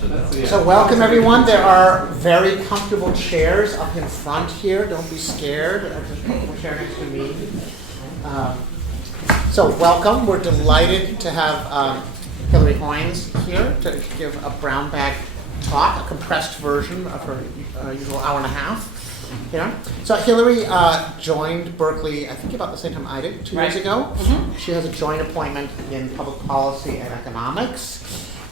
So welcome everyone. There are very comfortable chairs up in front here. Don't be scared. There's a comfortable chair next to me. So welcome. We're delighted to have Hilary Hoynes here to give a brown bag talk, a compressed version of her usual hour and a half. Yeah. So Hilary joined Berkeley, I think about the same time I did, 2 years ago. Mm-hmm. She has a joint appointment in public policy and economics,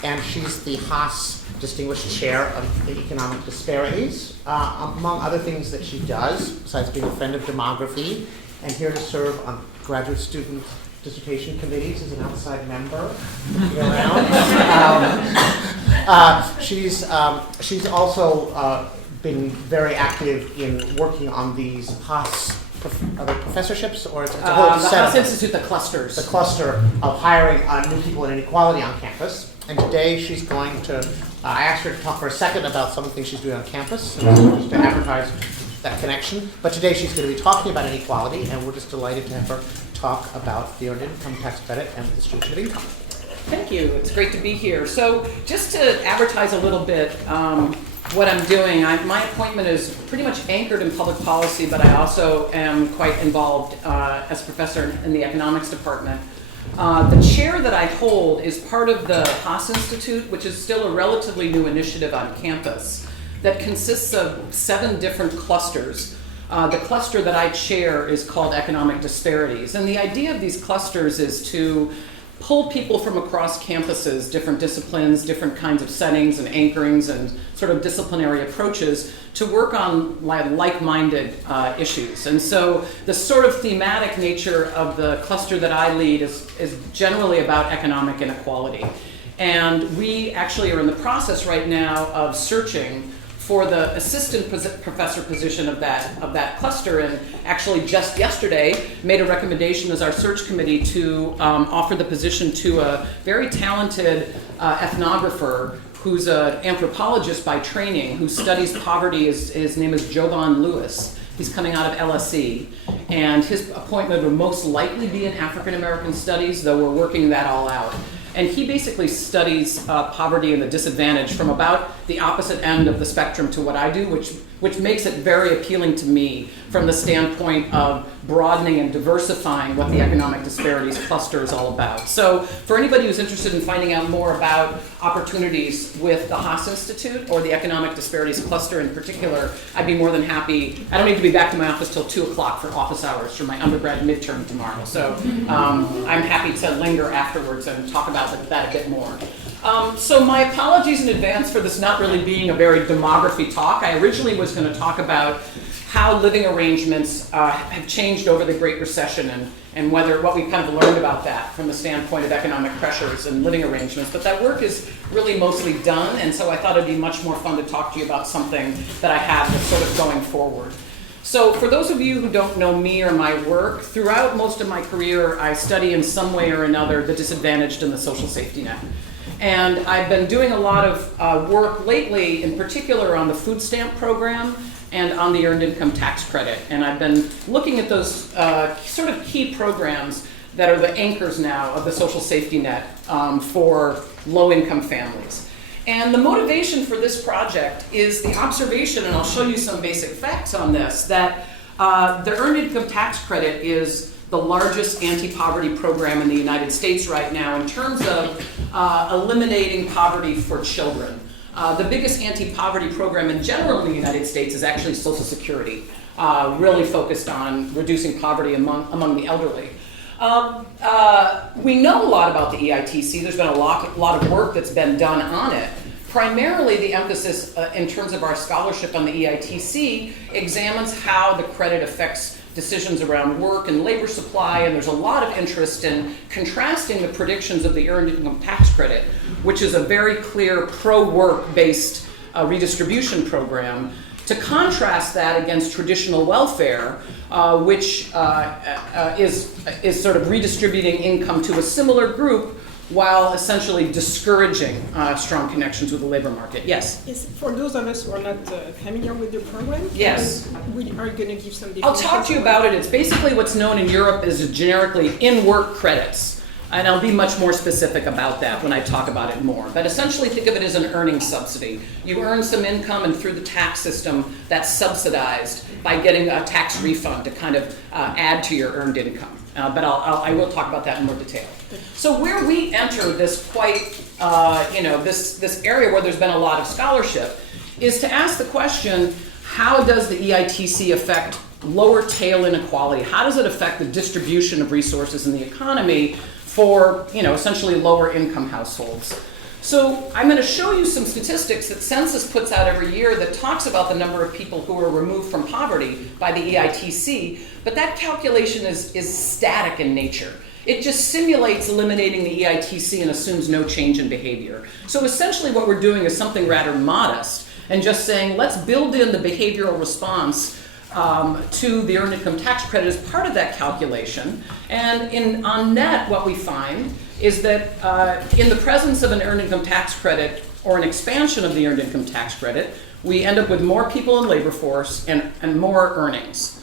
and she's the Haas Distinguished Chair of Economic Disparities. Among other things that she does, besides being a friend of Demography, and here to serve on graduate student dissertation committees as an outside member. She's also been very active in working on these Haas professorships, or it's a whole set the of Haas Institute, the clusters. The cluster of hiring new people in inequality on campus. And today she's going to, I asked her to talk for a second about some of the things she's doing on campus, just to advertise that connection. But today she's going to be talking about inequality, and we're just delighted to have her talk about the earned income tax credit and the distribution of income. Thank you. It's great to be here. So just to advertise a little bit what I'm doing, my appointment is pretty much anchored in public policy, but I also am quite involved as a professor in the economics department. The chair that I hold is part of the Haas Institute, which is still a relatively new initiative on campus that consists of 7 different clusters. The cluster that I chair is called Economic Disparities. And the idea of these clusters is to pull people from across campuses, different disciplines, different kinds of settings and anchorings and sort of disciplinary approaches to work on like-minded issues. And so the sort of thematic nature of the cluster that I lead is generally about economic inequality. And we actually are in the process right now of searching for the assistant professor position of that cluster, and actually just yesterday made a recommendation as our search committee to offer the position to a very talented ethnographer who's an anthropologist by training, who studies poverty. His name is Jovan Lewis. He's coming out of LSE, and his appointment would most likely be in African American studies, though we're working that all out. And he basically studies poverty and the disadvantaged from about the opposite end of the spectrum to what I do, which makes it very appealing to me from the standpoint of broadening and diversifying what the economic disparities cluster is all about. So for anybody who's interested in finding out more about opportunities with the Haas Institute or the economic disparities cluster in particular, I'd be more than happy. I don't need to be back to my office till 2 o'clock for office hours for my undergrad midterm tomorrow. So I'm happy to linger afterwards and talk about that a bit more. So my apologies in advance for this not really being a very demography talk. I originally was going to talk about how living arrangements have changed over the Great Recession and what we kind of learned about that from the standpoint of economic pressures and living arrangements. But that work is really mostly done, and so I thought it'd be much more fun to talk to you about something that I have that's sort of going forward. So for those of you who don't know me or my work, throughout most of my career, I study in some way or another the disadvantaged and the social safety net. And I've been doing a lot of work lately, in particular on the food stamp program and on the earned income tax credit. And I've been looking at those sort of key programs that are the anchors now of the social safety net for low-income families. And the motivation for this project is the observation, and I'll show you some basic facts on this, that the earned income tax credit is the largest anti-poverty program in the United States right now in terms of eliminating poverty for children. The biggest anti-poverty program in general in the United States is actually Social Security, really focused on reducing poverty among the elderly. We know a lot about the EITC. There's been a lot of work that's been done on it. Primarily, the emphasis in terms of our scholarship on the EITC examines how the credit affects decisions around work and labor supply, and there's a lot of interest in contrasting the predictions of the earned income tax credit, which is a very clear pro-work based redistribution program, to contrast that against traditional welfare, which is sort of redistributing income to a similar group while essentially discouraging strong connections with the labor market. Yes? Yes, for those of us who are not familiar with the program, yes, we are going to give some definitions. I'll talk to you about it. It's basically what's known in Europe as generically in-work credits. And I'll be much more specific about that when I talk about it more. But essentially think of it as an earning subsidy. You earn some income, and through the tax system, that's subsidized by getting a tax refund to kind of add to your earned income. But I will talk about that in more detail. So where we enter this quite, this area where there's been a lot of scholarship is to ask the question, how does the EITC affect lower tail inequality? How does it affect the distribution of resources in the economy for, essentially lower income households? So I'm going to show you some statistics that Census puts out every year that talks about the number of people who are removed from poverty by the EITC, but that calculation is static in nature. It just simulates eliminating the EITC and assumes no change in behavior. So essentially what we're doing is something rather modest and just saying, let's build in the behavioral response to the earned income tax credit as part of that calculation. And on net, what we find is that in the presence of an earned income tax credit or an expansion of the earned income tax credit, we end up with more people in labor force and more earnings.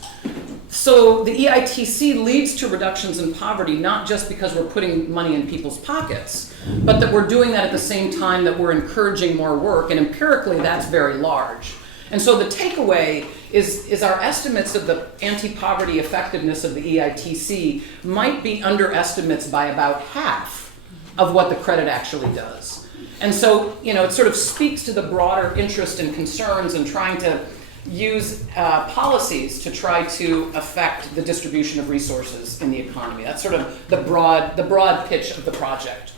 So the EITC leads to reductions in poverty, not just because we're putting money in people's pockets, but that we're doing that at the same time that we're encouraging more work, and empirically that's very large. And so the takeaway is our estimates of the anti-poverty effectiveness of the EITC might be underestimates by about half of what the credit actually does. And so, it sort of speaks to the broader interest and concerns in trying to use policies to try to affect the distribution of resources in the economy. That's sort of the broad pitch of the project.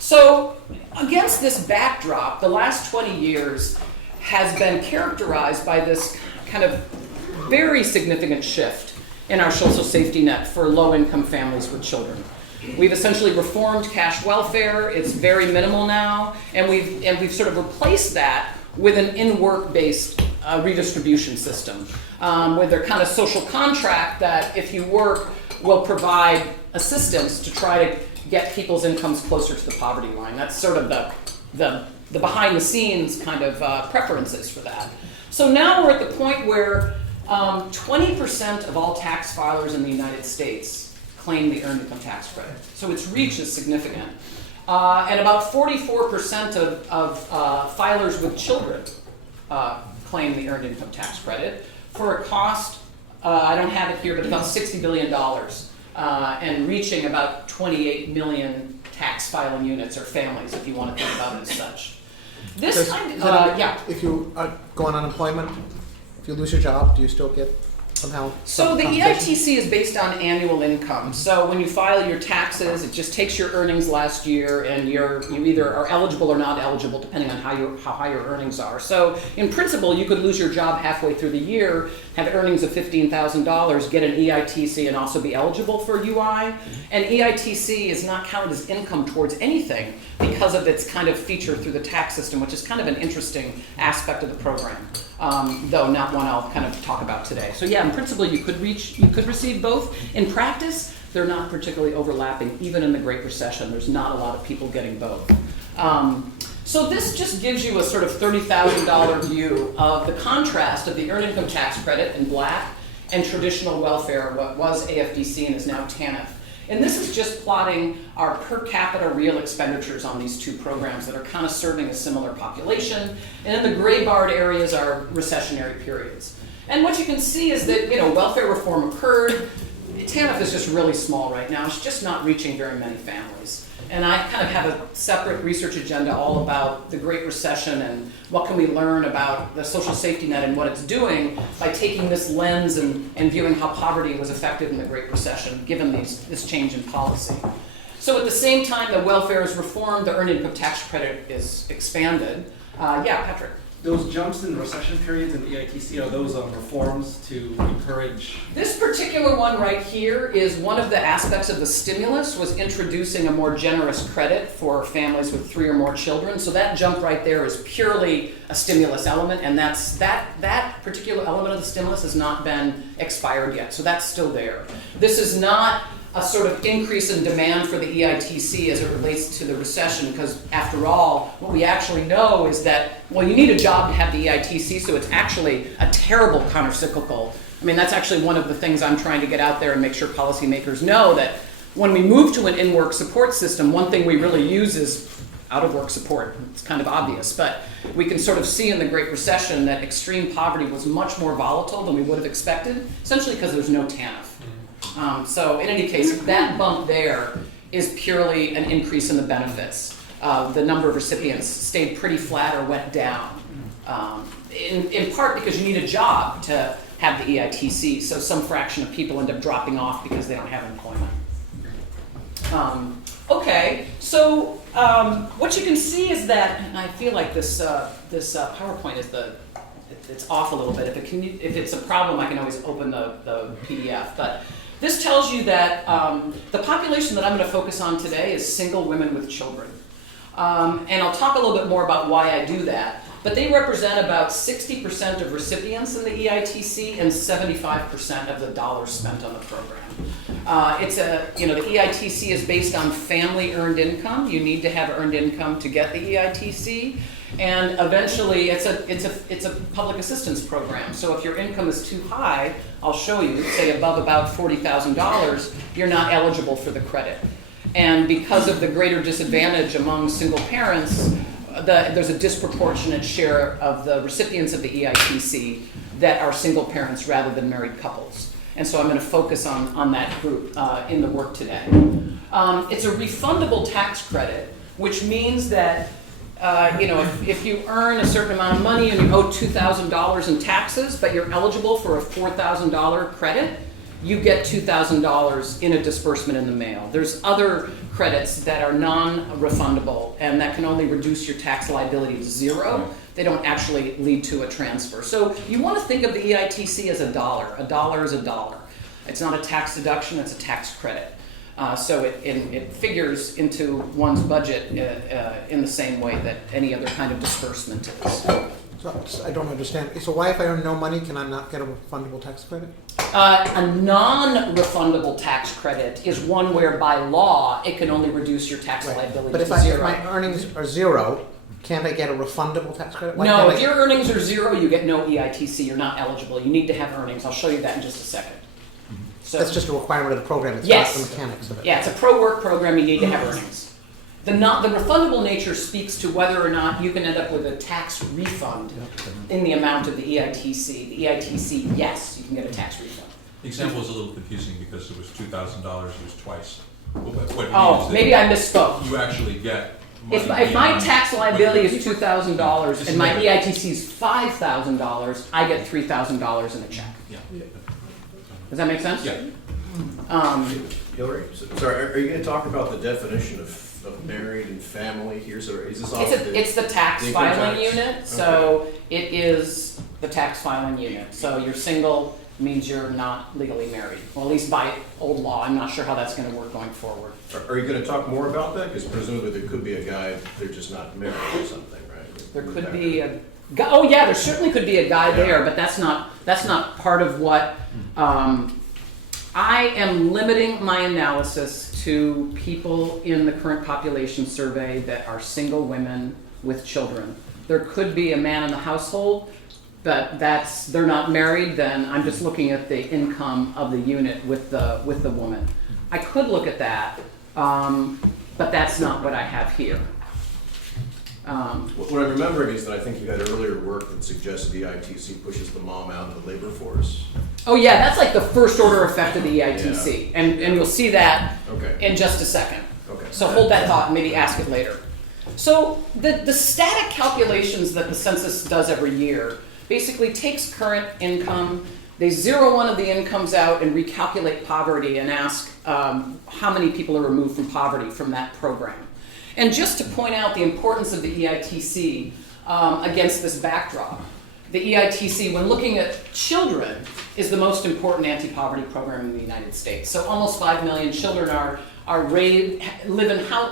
So against this backdrop, the last 20 years has been characterized by this kind of very significant shift in our social safety net for low-income families with children. We've essentially reformed cash welfare. It's very minimal now, and we've sort of replaced that with an in-work-based redistribution system, with their kind of social contract that if you work will provide assistance to try to get people's incomes closer to the poverty line. That's sort of the behind-the-scenes kind of preferences for that. So now we're at the point where 20% of all tax filers in the United States claim the earned income tax credit. So its reach is significant. And about 44% of filers with children claim the earned income tax credit for a cost, I don't have it here, but about $60 billion, and reaching about 28 million tax filing units or families, if you want to think about it as such. This If you go on unemployment, if you lose your job, do you still get somehow? So the EITC is based on annual income. So when you file your taxes, it just takes your earnings last year, and you either are eligible or not eligible, depending on how high your earnings are. So in principle, you could lose your job halfway through the year, have earnings of $15,000, get an EITC, and also be eligible for UI. And EITC is not counted as income towards anything because of its kind of feature through the tax system, which is kind of an interesting aspect of the program, though not one I'll kind of talk about today. So yeah, in principle, you could receive both. In practice, they're not particularly overlapping. Even in the Great Recession, there's not a lot of people getting both. So this just gives you a sort of $30,000 view of the contrast of the earned income tax credit in black and traditional welfare, what was AFDC and is now TANF. And this is just plotting our per capita real expenditures on these two programs that are kind of serving a similar population. And in the gray barred areas are recessionary periods. And what you can see is that, welfare reform occurred. TANF is just really small right now. It's just not reaching very many families. And I kind of have a separate research agenda all about the Great Recession and what can we learn about the social safety net and what it's doing by taking this lens and viewing how poverty was affected in the Great Recession, given this change in policy. So at the same time that welfare is reformed, the earned income tax credit is expanded. Patrick. Those jumps in recession periods in the EITC, are those reforms to encourage? This particular one right here is one of the aspects of the stimulus was introducing a more generous credit for families with 3 or more children. So that jump right there is purely a stimulus element, and that particular element of the stimulus has not been expired yet. So that's still there. This is not a sort of increase in demand for the EITC as it relates to the recession, because after all, what we actually know is that, well, you need a job to have the EITC, so it's actually a terrible countercyclical. I mean, that's actually one of the things I'm trying to get out there and make sure policymakers know that When we move to an in-work support system, one thing we really use is out-of-work support. It's kind of obvious, but we can sort of see in the Great Recession that extreme poverty was much more volatile than we would have expected, essentially because there's no TANF. So in any case, that bump there is purely an increase in the benefits. The number of recipients stayed pretty flat or went down, in part because you need a job to have the EITC, so some fraction of people end up dropping off because they don't have employment. Okay, so what you can see is that, and I feel like this PowerPoint is it's off a little bit. If it's a problem, I can always open the PDF. But this tells you that the population that I'm going to focus on today is single women with children. And I'll talk a little bit more about why I do that. But they represent about 60% of recipients in the EITC and 75% of the dollars spent on the program. The EITC is based on family earned income. You need to have earned income to get the EITC. And eventually, it's a public assistance program. So if your income is too high, I'll show you, say above about $40,000, you're not eligible for the credit. And because of the greater disadvantage among single parents, there's a disproportionate share of the recipients of the EITC that are single parents rather than married couples. And so I'm going to focus on that group in the work today. It's a refundable tax credit, which means that if you earn a certain amount of money and you owe $2,000 in taxes, but you're eligible for a $4,000 credit, you get $2,000 in a disbursement in the mail. There's other credits that are non-refundable and that can only reduce your tax liability to zero. They don't actually lead to a transfer. So you want to think of the EITC as a dollar. A dollar is a dollar. It's not a tax deduction, it's a tax credit. So it figures into one's budget in the same way that any other kind of disbursement is. So I don't understand. So why, if I earn no money, can I not get a refundable tax credit? A non-refundable tax credit is one where by law it can only reduce your tax liability But to if zero. my earnings are zero, can't I get a refundable tax credit? Why No, can't if I- your earnings are zero, you get no EITC. You're not eligible. You need to have earnings. I'll show you that in just a second. So, That's just a requirement of the program. It's Yes. not the mechanics of it. yeah, it's a pro-work program. You need to have earnings. The refundable nature speaks to whether or not you can end up with a tax refund in the amount of the EITC. The EITC, yes, you can get a tax refund. The example was a little confusing because it was $2,000, it was twice. What it Oh, means is maybe I misspoke. that you actually get money If my beyond tax what liability you- is $2,000 and my Yeah. EITC is $5,000, I get $3,000 in a check. Yeah. Does that make sense? Yeah. Hilary, sorry, are you going to talk about the definition of married and family here? So is this off the... It's the tax the income filing tax? unit, so it is the tax filing unit. So you're single means you're not legally married, well, at least by old law. I'm not sure how that's going to work going forward. Are you going to talk more about that? Because presumably there could be a guy, they're just not married or something, right? There could be a guy, oh yeah, there certainly could be a guy there, but that's not part of what, I am limiting my analysis to people in the current population survey that are single women with children. There could be a man in the household, but they're not married, then I'm just looking at the income of the unit with the woman. I could look at that, but that's not what I have here. What I'm remembering is that I think you had earlier work that suggested the ITC pushes the mom out of the labor force. Oh yeah, that's like the first order effect of the EITC, and you'll see that Okay. in just a second. Okay. So hold that thought and maybe ask it later. So the static calculations that the census does every year basically takes current income, they zero one of the incomes out and recalculate poverty and ask how many people are removed from poverty from that program. And just to point out the importance of the EITC against this backdrop, the EITC, when looking at children, is the most important anti-poverty program in the United States. So almost 5 million children live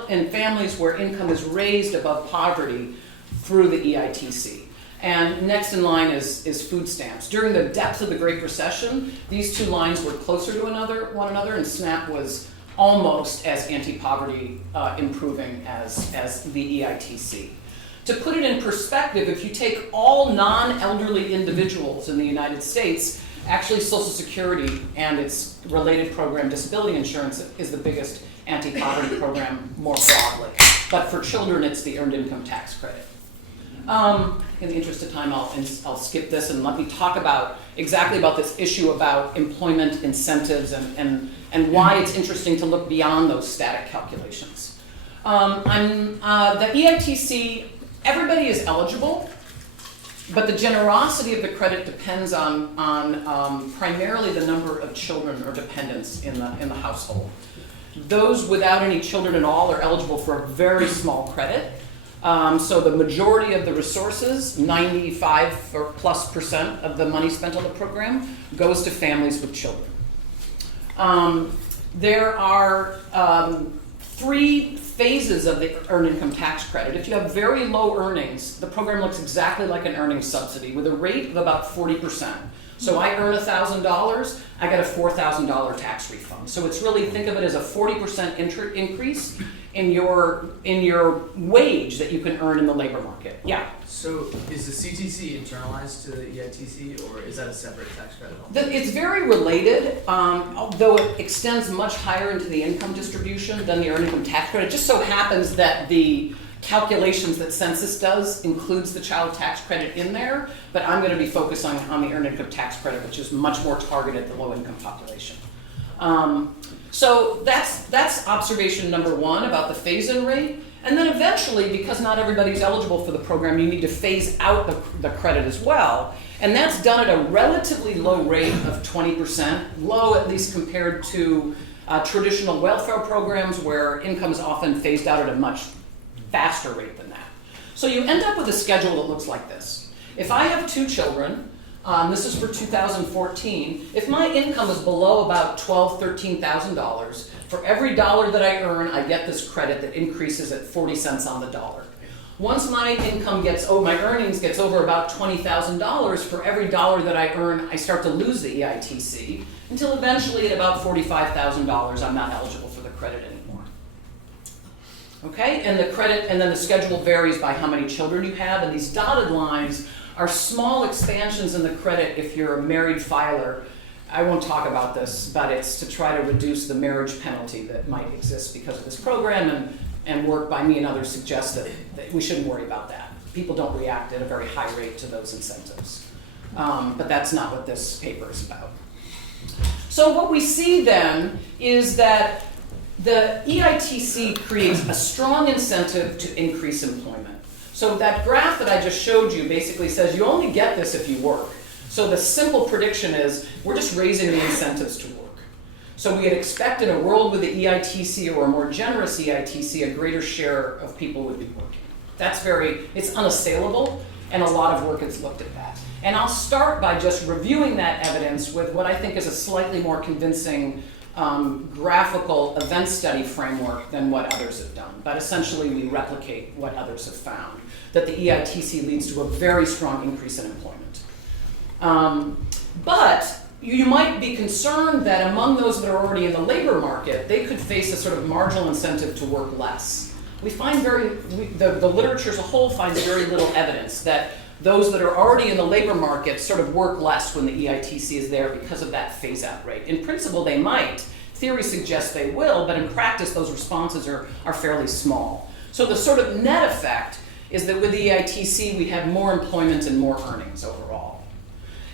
in families where income is raised above poverty through the EITC. And next in line is food stamps. During the depths of the Great Recession, these two lines were closer to one another, and SNAP was almost as anti-poverty improving as the EITC. To put it in perspective, if you take all non-elderly individuals in the United States, Actually, Social Security and its related program, disability insurance, is the biggest anti-poverty program more broadly. But for children, it's the Earned Income Tax Credit. In the interest of time, I'll skip this and let me talk about exactly about this issue about employment incentives and why it's interesting to look beyond those static calculations. The EITC, everybody is eligible, but the generosity of the credit depends on primarily the number of children or dependents in the household. Those without any children at all are eligible for a very small credit. So the majority of the resources, 95% of the money spent on the program, goes to families with children. There are 3 phases of the Earned Income Tax Credit. If you have very low earnings, the program looks exactly like an earnings subsidy with a rate of about 40%. So I earn $1,000, I get a $4,000 tax refund. So it's really, think of it as a 40% increase in your wage that you can earn in the labor market. Yeah. So is the CTC internalized to the EITC, or is that a separate tax credit? It's very related, although it extends much higher into the income distribution than the Earned Income Tax Credit. It just so happens that the calculations that Census does includes the child tax credit in there, but I'm going to be focusing on the Earned Income Tax Credit, which is much more targeted at the low-income population. So that's observation number 1 about the phase-in rate. And then eventually, because not everybody's eligible for the program, you need to phase out the credit as well. And that's done at a relatively low rate of 20%, low at least compared to traditional welfare programs where income is often phased out at a much faster rate than that. So you end up with a schedule that looks like this. If I have 2 children, this is for 2014, if my income is below about $12,000, $13,000, for every dollar that I earn, I get this credit that increases at 40 cents on the dollar. Once my income my earnings gets over about $20,000, for every dollar that I earn, I start to lose the EITC, until eventually at about $45,000, I'm not eligible for the credit anymore. Okay, and the credit, and then the schedule varies by how many children you have, and these dotted lines are small expansions in the credit if you're a married filer. I won't talk about this, but it's to try to reduce the marriage penalty that might exist because of this program, and work by me and others suggests that we shouldn't worry about that. People don't react at a very high rate to those incentives. But that's not what this paper is about. So what we see then is that the EITC creates a strong incentive to increase employment. So that graph that I just showed you basically says you only get this if you work. So the simple prediction is we're just raising the incentives to work. So we'd expect in a world with the EITC or a more generous EITC, a greater share of people would be working. It's unassailable, and a lot of work has looked at that. And I'll start by just reviewing that evidence with what I think is a slightly more convincing graphical event study framework than what others have done. But essentially we replicate what others have found, that the EITC leads to a very strong increase in employment. But you might be concerned that among those that are already in the labor market, they could face a sort of marginal incentive to work less. We find the literature as a whole finds very little evidence that those that are already in the labor market sort of work less when the EITC is there because of that phase-out rate. In principle, they might. Theory suggests they will, but in practice, those responses are fairly small. So the sort of net effect is that with the EITC, we have more employment and more earnings overall.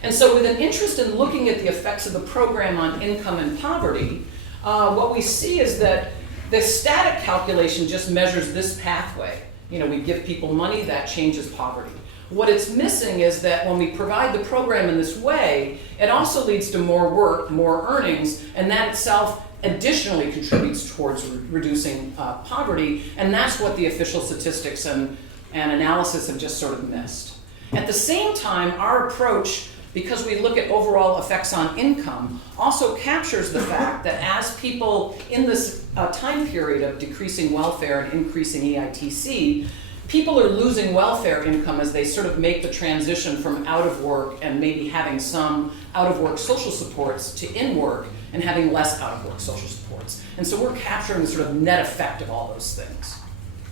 And so with an interest in looking at the effects of the program on income and poverty, what we see is that the static calculation just measures this pathway. We give people money, that changes poverty. What it's missing is that when we provide the program in this way, it also leads to more work, more earnings, and that itself additionally contributes towards reducing poverty, and that's what the official statistics and analysis have just sort of missed. At the same time, our approach, because we look at overall effects on income, also captures the fact that as people in this time period of decreasing welfare and increasing EITC, people are losing welfare income as they sort of make the transition from out of work and maybe having some out of work social supports to in work and having less out of work social supports. And so we're capturing the sort of net effect of all those things.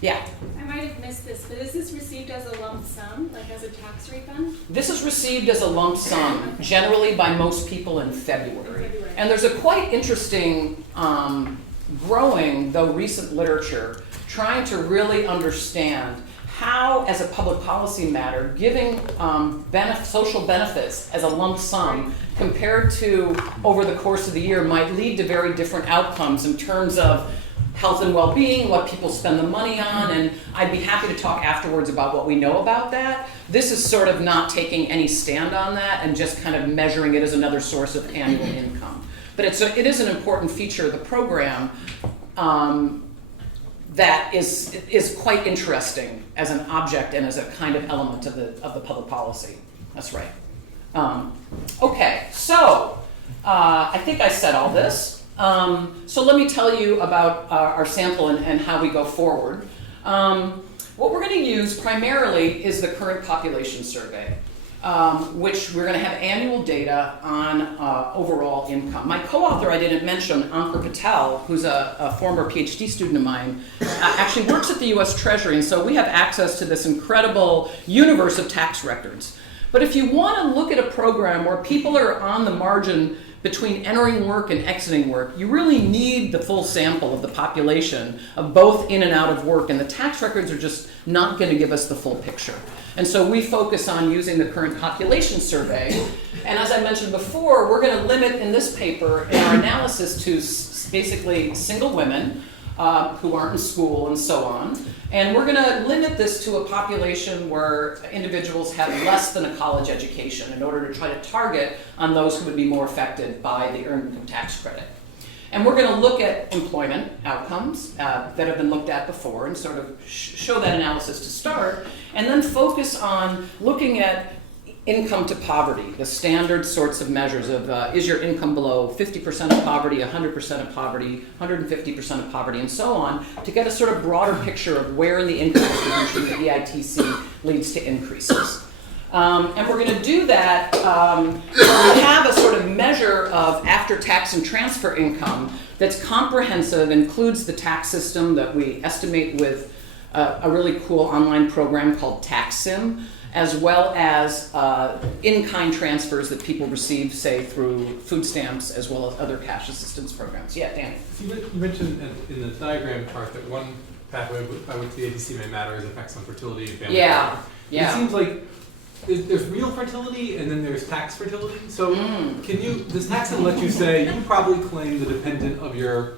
Yeah. I might have missed this, but is this received as a lump sum, like as a tax refund? This is received as a lump sum, generally by most people in February. In February. And there's a quite interesting, growing, though recent literature, trying to really understand how, as a public policy matter, giving social benefits as a lump sum compared to over the course of the year might lead to very different outcomes in terms of health and well-being, what people spend the money on, and I'd be happy to talk afterwards about what we know about that. This is sort of not taking any stand on that and just kind of measuring it as another source of annual income. But it is an important feature of the program that is quite interesting as an object and as a kind of element of the public policy. That's right. Okay, so I think I said all this. So let me tell you about our sample and how we go forward. What we're going to use primarily is the current population survey, which we're going to have annual data on overall income. My co-author I didn't mention, Ankur Patel, who's a former PhD student of mine, actually works at the US Treasury, and so we have access to this incredible universe of tax records. But if you want to look at a program where people are on the margin between entering work and exiting work, you really need the full sample of the population of both in and out of work, and the tax records are just not going to give us the full picture. And so we focus on using the current population survey. And as I mentioned before, we're going to limit in this paper in our analysis to basically single women who aren't in school and so on. And we're going to limit this to a population where individuals have less than a college education in order to try to target on those who would be more affected by the earned income tax credit. And we're going to look at employment outcomes that have been looked at before and sort of show that analysis to start, and then focus on looking at income to poverty, the standard sorts of measures of is your income below 50% of poverty, 100% of poverty, 150% of poverty, and so on, to get a sort of broader picture of where in the income distribution the EITC leads to increases. And we're going to do that we have a sort of measure of after-tax and transfer income that's comprehensive, includes the tax system that we estimate with a really cool online program called TaxSim, as well as in-kind transfers that people receive, say, through food stamps, as well as other cash assistance programs. Yeah, Danny. So you mentioned in the diagram chart that one pathway by which the ATC may matter is effects on fertility and family planning. Yeah. It seems like there's real fertility and then there's tax fertility. So does taxing let you say, you probably claim the dependent of your,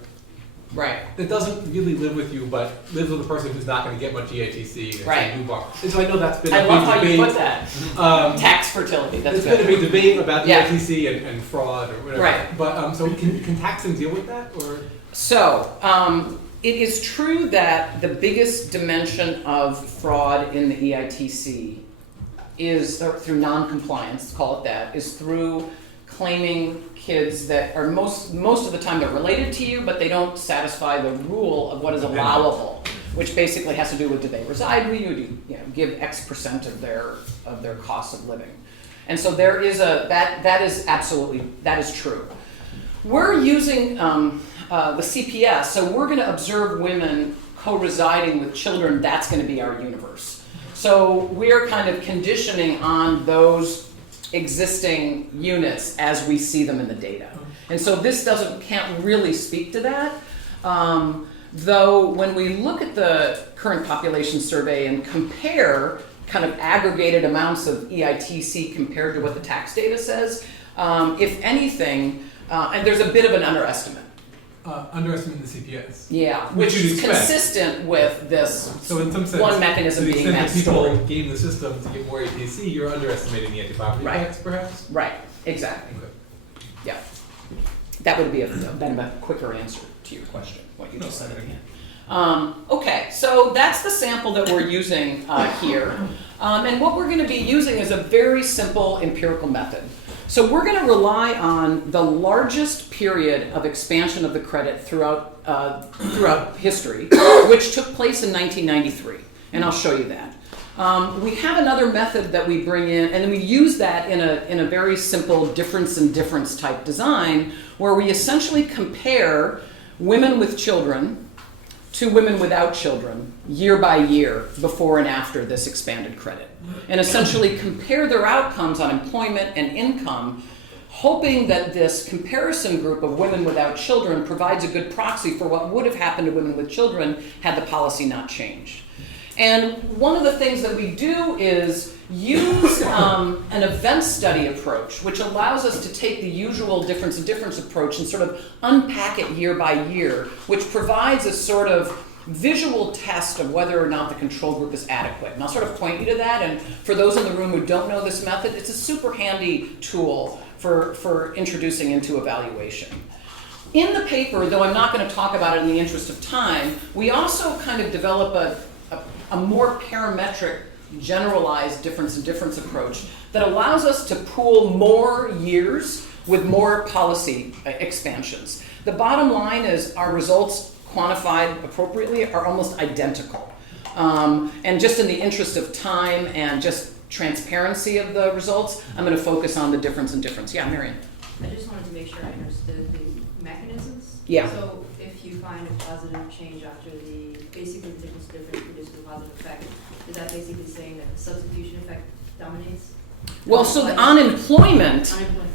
right, that doesn't really live with you, but lives with a person who's not going to get much EITC. Right. And so I know that's been I a big love how debate. you put that. Tax fertility, that's There's good. been a big debate about the Yeah. EITC and fraud or whatever. Right. But so can taxing deal with that? Or? So, it is true that the biggest dimension of fraud in the EITC is through non-compliance, call it that, is through claiming kids that are most of the time they're related to you, but they don't satisfy the rule of what is allowable, which basically has to do with, do they reside with you, do you give X percent of their cost of living. And so there is that is true. We're using the CPS, so we're going to observe women co-residing with children. That's going to be our universe. So we're kind of conditioning on those existing units as we see them in the data. And so this can't really speak to that. Though when we look at the current population survey and compare kind of aggregated amounts of EITC compared to what the tax data says, if anything, and there's a bit of an underestimate. Underestimating the CPS. Yeah, Which which you'd is expect. consistent with this So in some sense, one mechanism to the being extent that that people story. game the system to get more ATC, you're underestimating the anti-poverty Right. effects, perhaps? Right, exactly. Okay. Yeah. That would be a quicker answer to your question, what you just said at the end. Okay, so that's the sample that we're using here. And what we're going to be using is a very simple empirical method. So we're going to rely on the largest period of expansion of the credit throughout history, which took place in 1993. And I'll show you that. We have another method that we bring in, and then we use that in a very simple difference in difference type design, where we essentially compare women with children to women without children year by year before and after this expanded credit, and essentially compare their outcomes on employment and income, hoping that this comparison group of women without children provides a good proxy for what would have happened to women with children had the policy not changed. And one of the things that we do is use an event study approach, which allows us to take the usual difference in difference approach and sort of unpack it year by year, which provides a sort of visual test of whether or not the control group is adequate. And I'll sort of point you to that. And for those in the room who don't know this method, it's a super handy tool for introducing into evaluation. In the paper, though I'm not going to talk about it in the interest of time, we also kind of develop a more parametric, generalized difference in difference approach that allows us to pool more years with more policy expansions. The bottom line is our results quantified appropriately are almost identical. And just in the interest of time and just transparency of the results, I'm going to focus on the difference in difference. Yeah, Marion. I just wanted to make sure I understood the mechanisms. Yeah. So if you find a positive change after basically the difference produces a positive effect, is that basically saying that the substitution effect dominates? Well, so the unemployment,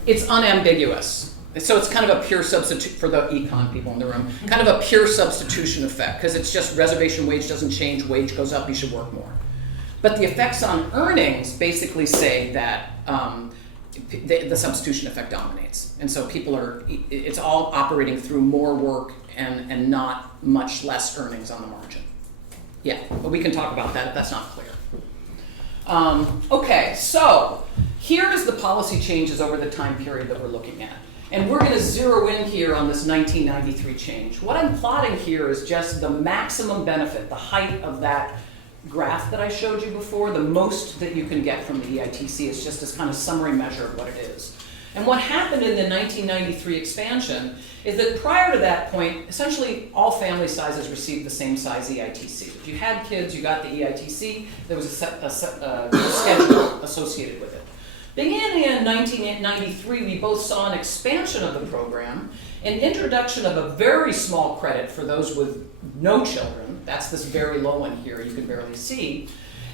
it's unambiguous. So it's kind of a pure substitute for the econ people in the room, kind of a pure substitution effect, because it's just reservation wage doesn't change, wage goes up, you should work more. But the effects on earnings basically say that the substitution effect dominates. And so it's all operating through more work and not much less earnings on the margin. Yeah, but we can talk about that if that's not clear. Okay, so here is the policy changes over the time period that we're looking at. And we're going to zero in here on this 1993 change. What I'm plotting here is just the maximum benefit, the height of that graph that I showed you before, the most that you can get from the EITC is just this kind of summary measure of what it is. And what happened in the 1993 expansion is that prior to that point, essentially all family sizes received the same size EITC. If you had kids, you got the EITC, there was a schedule associated with it. Beginning in 1993, we both saw an expansion of the program, an introduction of a very small credit for those with no children, that's this very low one here you can barely see,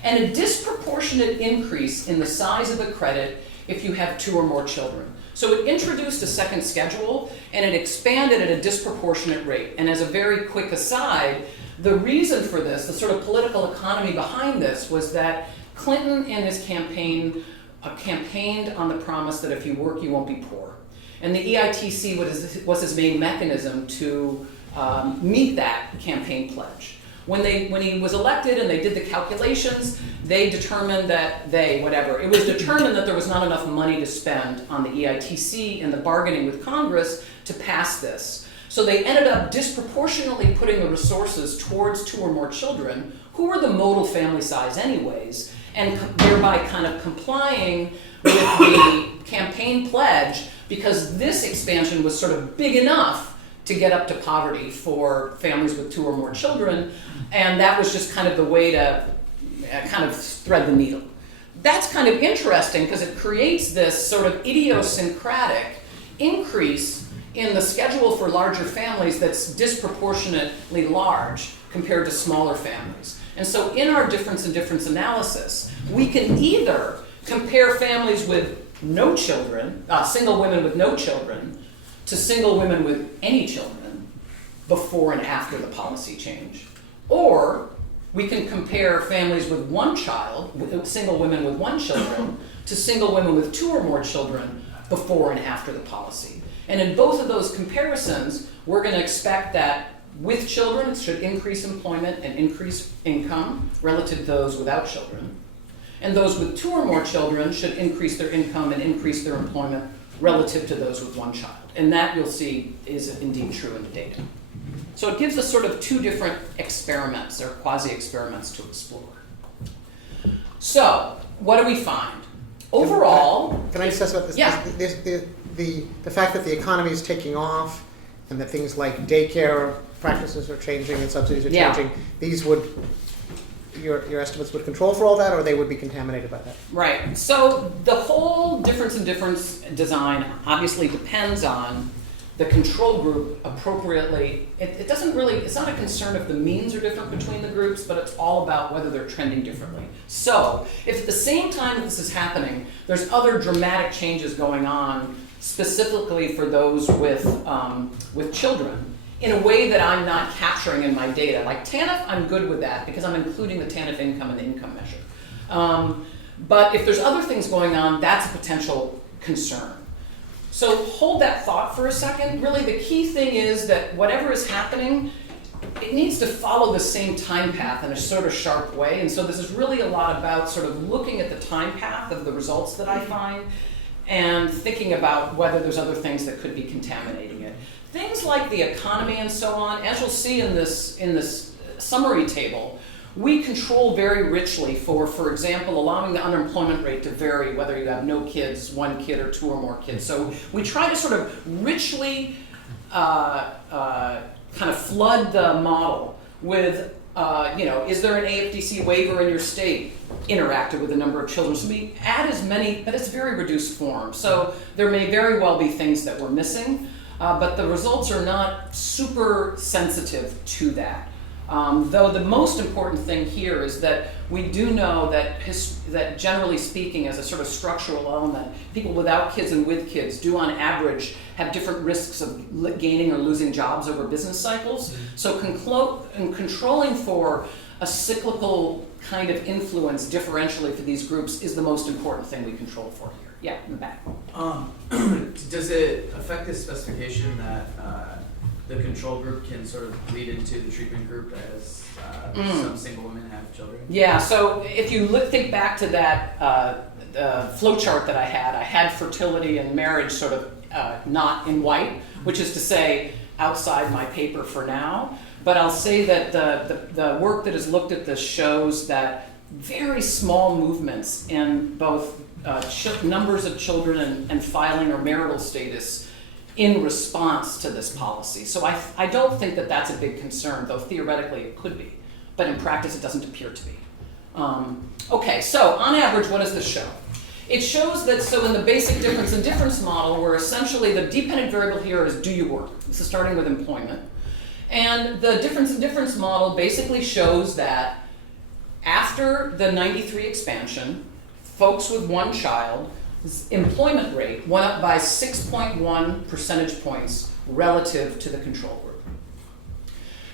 and a disproportionate increase in the size of the credit if you have 2 or more children. So it introduced a second schedule and it expanded at a disproportionate rate. And as a very quick aside, the reason for this, the sort of political economy behind this, was that Clinton in his campaign campaigned on the promise that if you work, you won't be poor. And the EITC was his main mechanism to meet that campaign pledge. When he was elected and they did the calculations, they determined that it was determined that there was not enough money to spend on the EITC and the bargaining with Congress to pass this. So they ended up disproportionately putting the resources towards 2 or more children, who were the modal family size anyways, and thereby kind of complying with the campaign pledge, because this expansion was sort of big enough to get up to poverty for families with 2 or more children, and that was just kind of the way to kind of thread the needle. That's kind of interesting because it creates this sort of idiosyncratic increase in the schedule for larger families that's disproportionately large compared to smaller families. And so in our difference in difference analysis, we can either compare families with no children, single women with no children, to single women with any children before and after the policy change. Or we can compare families with 1 child, single women with 1 children, to single women with 2 or more children before and after the policy. And in both of those comparisons, we're going to expect that with children, it should increase employment and increase income relative to those without children. And those with 2 or more children should increase their income and increase their employment relative to those with 1 child. And that, you'll see, is indeed true in the data. So it gives us sort of 2 different experiments, or quasi-experiments, to explore. So, what do we find? Overall... Can I just ask about this? Yeah. The fact that the economy is taking off and that things like daycare practices are changing and subsidies are changing, these would... Your estimates would control for all that, or they would be contaminated by that? Right. So the whole difference in difference design obviously depends on the control group appropriately, it doesn't really, it's not a concern if the means are different between the groups, but it's all about whether they're trending differently. So, if at the same time that this is happening, there's other dramatic changes going on specifically for those with children, in a way that I'm not capturing in my data. Like TANF, I'm good with that because I'm including the TANF income in the income measure. But if there's other things going on, that's a potential concern. So hold that thought for a second. Really, the key thing is that whatever is happening, it needs to follow the same time path in a sort of sharp way. And so this is really a lot about sort of looking at the time path of the results that I find and thinking about whether there's other things that could be contaminating it. Things like the economy and so on, as you'll see in this summary table, we control very richly for example, allowing the unemployment rate to vary whether you have no kids, one kid, or two or more kids. So we try to sort of richly kind of flood the model with, is there an AFDC waiver in your state? Interacted with a number of children. So we add as many, but it's very reduced form. So there may very well be things that we're missing, but the results are not super sensitive to that. Though the most important thing here is that we do know that generally speaking, as a sort of structural element, people without kids and with kids do on average have different risks of gaining or losing jobs over business cycles. So controlling for a cyclical kind of influence differentially for these groups is the most important thing we control for here. Yeah, in the back. Does it affect the specification that the control group can sort of bleed into the treatment group as some single women have children? Yeah, so if you think back to that flow chart that I had fertility and marriage sort of not in white, which is to say outside my paper for now. But I'll say that the work that has looked at this shows that very small movements in both numbers of children and filing or marital status in response to this policy. So I don't think that that's a big concern, though theoretically it could be. But in practice it doesn't appear to be. Okay, so on average, what does this show? It shows that, so in the basic difference in difference model, where essentially the dependent variable here is do you work? This is starting with employment. And the difference in difference model basically shows that after the 93 expansion, folks with one child, employment rate went up by 6.1 percentage points relative to the control group.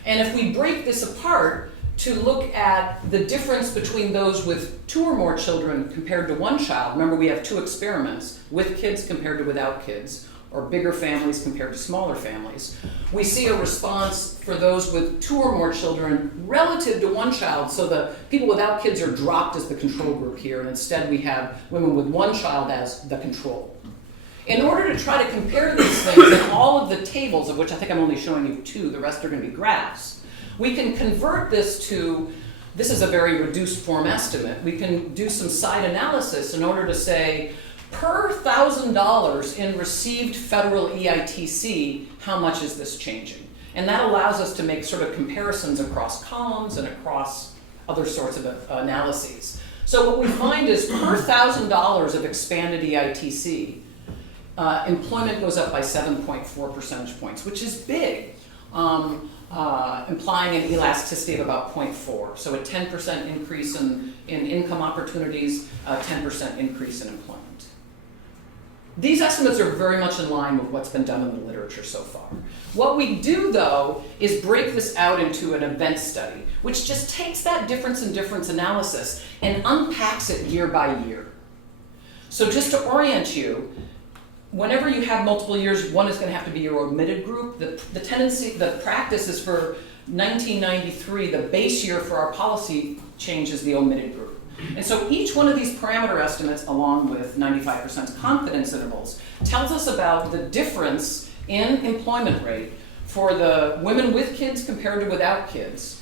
And if we break this apart to look at the difference between those with two or more children compared to one child, remember we have two experiments, with kids compared to without kids, or bigger families compared to smaller families, we see a response for those with two or more children relative to one child. So the people without kids are dropped as the control group here, and instead we have women with one child as the control. In order to try to compare these things in all of the tables, of which I think I'm only showing you two, the rest are going to be graphs, we can convert this to, this is a very reduced form estimate, we can do some side analysis in order to say, per $1,000 in received federal EITC, how much is this changing? And that allows us to make sort of comparisons across columns and across other sorts of analyses. So what we find is per $1,000 of expanded EITC, employment goes up by 7.4 percentage points, which is big, implying an elasticity of about 0.4. So a 10% increase in income opportunities, a 10% increase in employment. These estimates are very much in line with what's been done in the literature so far. What we do, though, is break this out into an event study, which just takes that difference in difference analysis and unpacks it year by year. So just to orient you, whenever you have multiple years, one is going to have to be your omitted group. The practice is for 1993, the base year for our policy change is the omitted group. And so each one of these parameter estimates, along with 95% confidence intervals, tells us about the difference in employment rate for the women with kids compared to without kids,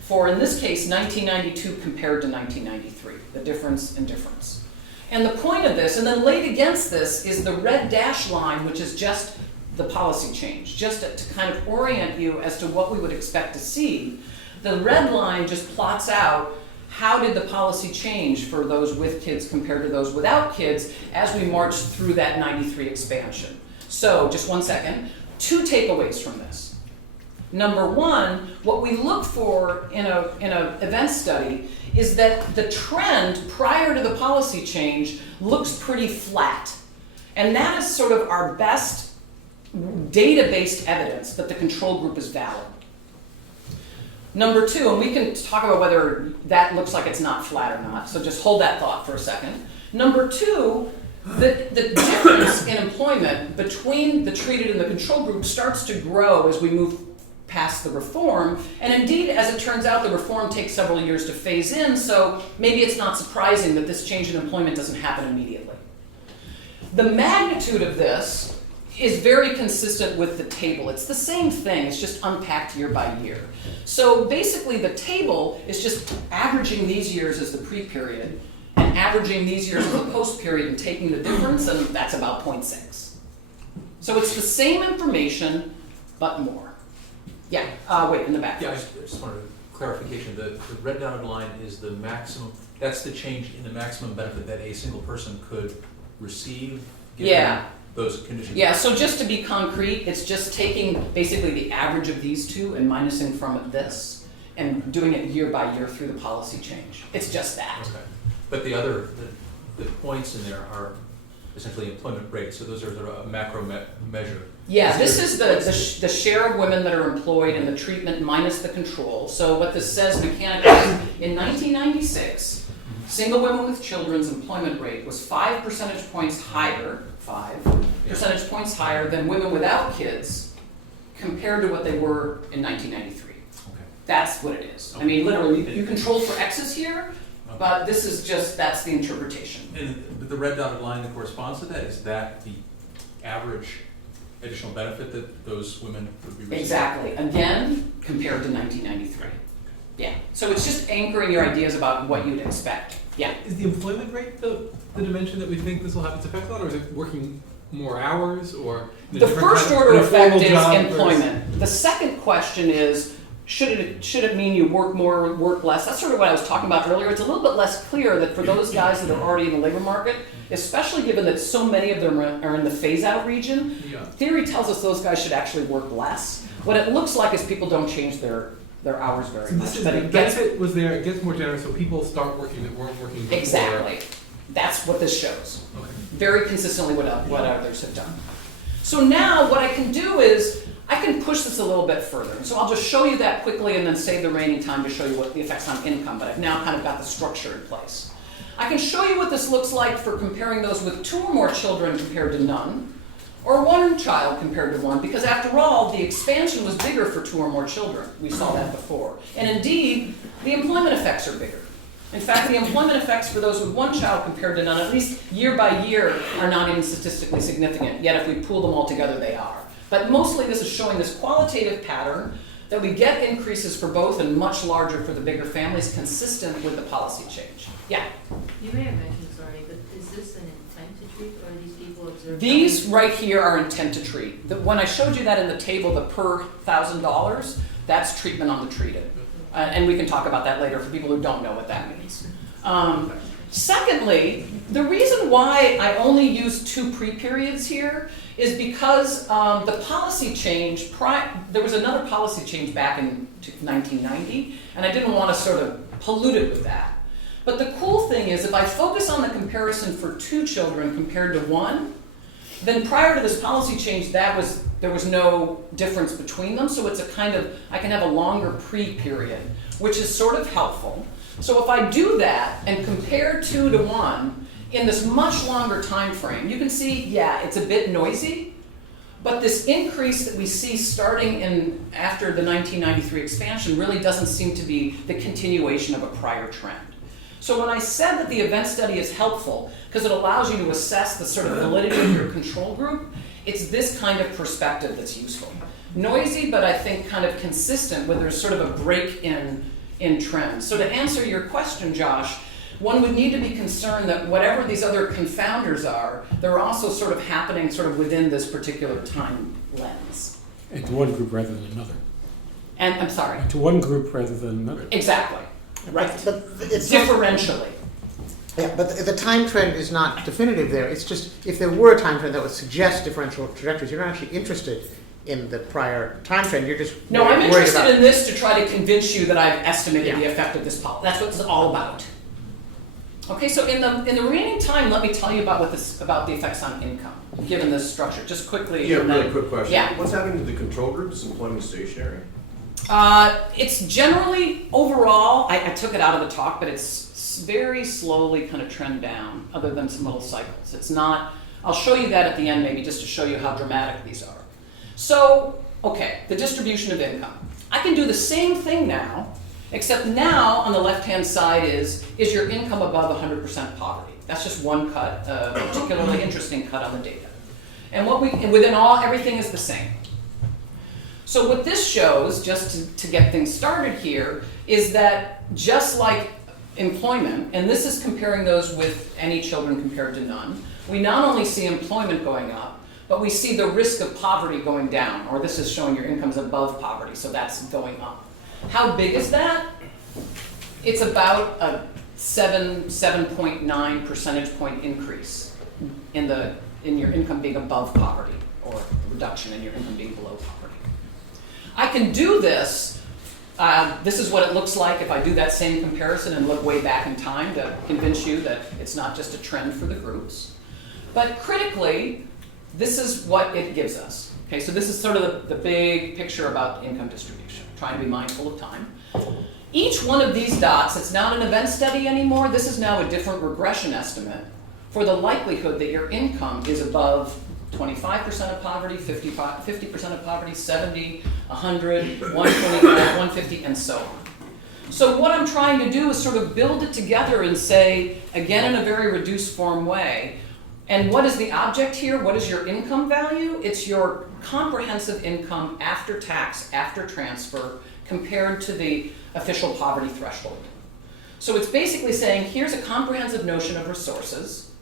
for, in this case, 1992 compared to 1993, the difference in difference. And the point of this, and then laid against this, is the red dashed line, which is just the policy change, just to kind of orient you as to what we would expect to see. The red line just plots out how did the policy change for those with kids compared to those without kids as we marched through that 93 expansion. So, just one second. 2 takeaways from this. Number one, what we look for in a event study is that the trend prior to the policy change looks pretty flat. And that is sort of our best data-based evidence that the control group is valid. Number 2, and we can talk about whether that looks like it's not flat or not, so just hold that thought for a second. Number 2, the difference in employment between the treated and the control group starts to grow as we move past the reform, and indeed, as it turns out, the reform takes several years to phase in, so maybe it's not surprising that this change in employment doesn't happen immediately. The magnitude of this is very consistent with the table. It's the same thing, it's just unpacked year by year. So basically the table is just averaging these years as the pre-period and averaging these years as the post-period and taking the difference, and that's about 0.6. So it's the same information, but more. Yeah, wait, in the back. Yeah, I just wanted clarification. The red dotted line is the maximum, that's the change in the maximum benefit that a single person could receive given those conditions. Yeah, so just to be concrete, it's just taking basically the average of these two and minusing from it this and doing it year by year through the policy change. It's just that. Okay. But the other, the points in there are essentially employment rates, so those are sort of a macro measure. Yeah, this is the share of women that are employed in the treatment minus the control. So what this says mechanically is in 1996, single women with children's employment rate was 5 percentage points higher, 5 percentage points higher than women without kids compared to what they were in 1993. Okay. That's what it is. I mean, literally, you control for X's here, but this is just, that's the interpretation. And the red dotted line that corresponds to that, is that the average additional benefit that those women would be receiving? Exactly. Again, compared to 1993. Yeah. So it's just anchoring your ideas about what you'd expect. Yeah. Is the employment rate the dimension that we think this will have its effect on, or is it working more hours, or The first order effect is employment. The second question is, should it mean you work more, work less? That's sort of what I was talking about earlier. It's a little bit less clear that for those guys that are already in the labor market, especially given that so many of them are in the phase-out region, theory tells us those guys should actually work less. What it looks like is people don't change their hours very much. So the benefit was there, it gets more generous, so people start working that weren't working before. Exactly. That's what this shows. Okay. Very consistently with what others have done. So now what I can do is, I can push this a little bit further. And so I'll just show you that quickly and then save the remaining time to show you what the effects on income, but I've now kind of got the structure in place. I can show you what this looks like for comparing those with 2 or more children compared to none, or 1 child compared to 1, because after all, the expansion was bigger for 2 or more children. We saw that before. And indeed, the employment effects are bigger. In fact, the employment effects for those with 1 child compared to none, at least year by year, are not even statistically significant. Yet if we pool them all together, they are. But mostly this is showing this qualitative pattern that we get increases for both and much larger for the bigger families, consistent with the policy change. Yeah? You may have mentioned this already, but is this an intent to treat, or are these people observed? These right here are intent to treat. When I showed you that in the table, the per $1,000, that's treatment on the treated. And we can talk about that later for people who don't know what that means. Secondly, the reason why I only use 2 pre-periods here is because the policy change, there was another policy change back in 1990, and I didn't want to sort of pollute it with that. But the cool thing is, if I focus on the comparison for 2 children compared to 1, then prior to this policy change, there was no difference between them, so it's a kind of, I can have a longer pre-period, which is sort of helpful. So if I do that and compare 2 to 1 in this much longer time frame, you can see, yeah, it's a bit noisy, but this increase that we see starting after the 1993 expansion really doesn't seem to be the continuation of a prior trend. So when I said that the event study is helpful because it allows you to assess the sort of validity of your control group, it's this kind of perspective that's useful. Noisy, but I think kind of consistent where there's sort of a break in trends. So to answer your question, Josh, one would need to be concerned that whatever these other confounders are, they're also sort of happening sort of within this particular time lens. And to one group rather than another. And I'm sorry. To one group rather than another. Exactly. Right. But it's Differentially. Yeah, but the time trend is not definitive there. It's just, if there were a time trend that would suggest differential trajectories, you're not actually interested in the prior time trend, you're just No, I'm worried interested about. in this to try to convince you that I've estimated the Yeah. effect of this policy. That's what it's all about. Okay, so in the remaining time, let me tell you about about the effects on income, given this structure, just quickly. Yeah, and then- really quick question. Yeah. What's happening to the control group? Is employment stationary? It's generally, overall, I took it out of the talk, but it's very slowly kind of trend down, other than some little cycles. It's not, I'll show you that at the end maybe, just to show you how dramatic these are. So, okay, the distribution of income. I can do the same thing now, except now on the left-hand side is your income above 100% poverty? That's just one cut, a particularly interesting cut on the data. And within everything is the same. So what this shows, just to get things started here, is that just like employment, and this is comparing those with any children compared to none, we not only see employment going up, but we see the risk of poverty going down, or this is showing your income's above poverty, so that's going up. How big is that? It's about a 7.9 percentage point increase in your income being above poverty, or reduction in your income being below poverty. I can do this. This is what it looks like if I do that same comparison and look way back in time to convince you that it's not just a trend for the groups. But critically, this is what it gives us. Okay, so this is sort of the big picture about income distribution, trying to be mindful of time. Each one of these dots, it's not an event study anymore, this is now a different regression estimate for the likelihood that your income is above 25% of poverty, 50% of poverty, 70, 100, 125, 150, and so on. So what I'm trying to do is sort of build it together and say, again in a very reduced form way, and what is the object here? What is your income value? It's your comprehensive income after tax, after transfer, compared to the official poverty threshold. So it's basically saying, here's a comprehensive notion of resources.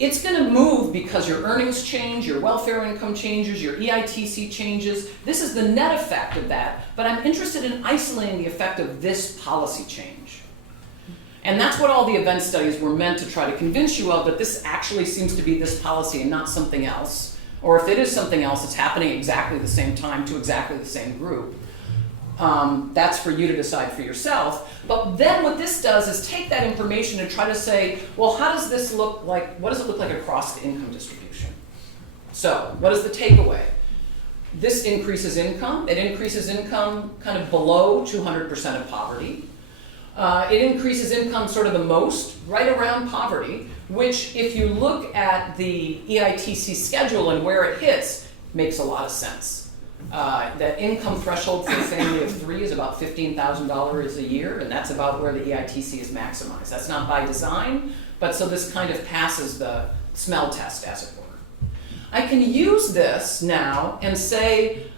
It's going to move because your earnings change, your welfare income changes, your EITC changes. This is the net effect of that, but I'm interested in isolating the effect of this policy change. And that's what all the event studies were meant to try to convince you of, that this actually seems to be this policy and not something else. Or if it is something else, it's happening exactly the same time to exactly the same group. That's for you to decide for yourself. But then what this does is take that information and try to say, well, how does this look like, what does it look like across the income distribution? So, what is the takeaway? This increases income. It increases income kind of below 200% of poverty. It increases income sort of the most, right around poverty, which if you look at the EITC schedule and where it hits, makes a lot of sense. The income threshold for a family of 3 is about $15,000 a year, and that's about where the EITC is maximized. That's not by design, but so this kind of passes the smell test, as it were. I can use this now and say,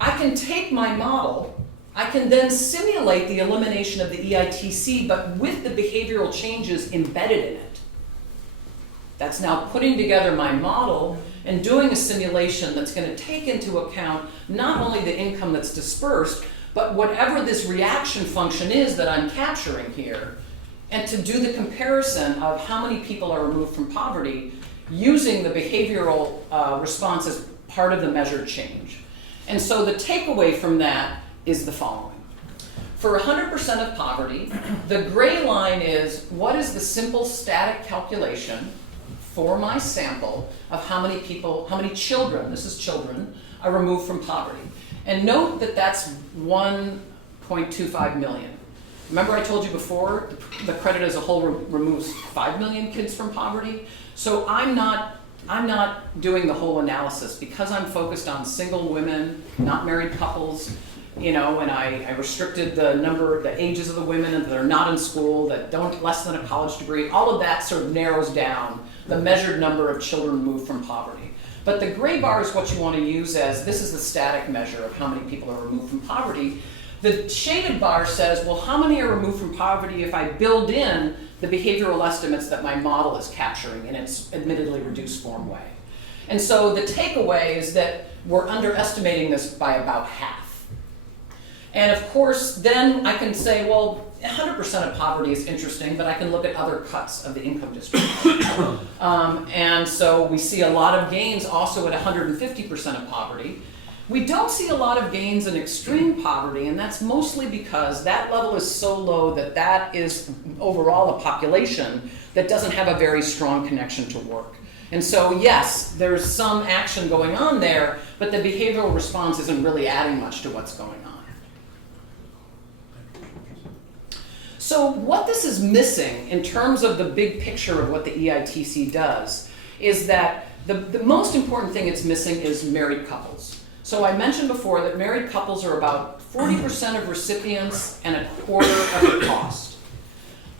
I can take my model, I can then simulate the elimination of the EITC, but with the behavioral changes embedded in it. That's now putting together my model and doing a simulation that's going to take into account not only the income that's dispersed, but whatever this reaction function is that I'm capturing here, and to do the comparison of how many people are removed from poverty using the behavioral response as part of the measured change. And so the takeaway from that is the following. For 100% of poverty, the gray line is what is the simple static calculation for my sample of how many people, how many children, this is children, are removed from poverty. And note that that's 1.25 million. Remember I told you before, the credit as a whole removes 5 million kids from poverty? So I'm not doing the whole analysis because I'm focused on single women, not married couples, and I restricted the ages of the women that are not in school, that don't less than a college degree. All of that sort of narrows down the measured number of children removed from poverty. But the gray bar is what you want to use as, this is the static measure of how many people are removed from poverty. The shaded bar says, well, how many are removed from poverty if I build in the behavioral estimates that my model is capturing in its admittedly reduced form way. And so the takeaway is that we're underestimating this by about half. And of course, then I can say, well, 100% of poverty is interesting, but I can look at other cuts of the income distribution. And so we see a lot of gains also at 150% of poverty. We don't see a lot of gains in extreme poverty, and that's mostly because that level is so low that that is overall a population that doesn't have a very strong connection to work. And so yes, there's some action going on there, but the behavioral response isn't really adding much to what's going on. So what this is missing in terms of the big picture of what the EITC does is that the most important thing it's missing is married couples. So I mentioned before that married couples are about 40% of recipients and a quarter of the cost.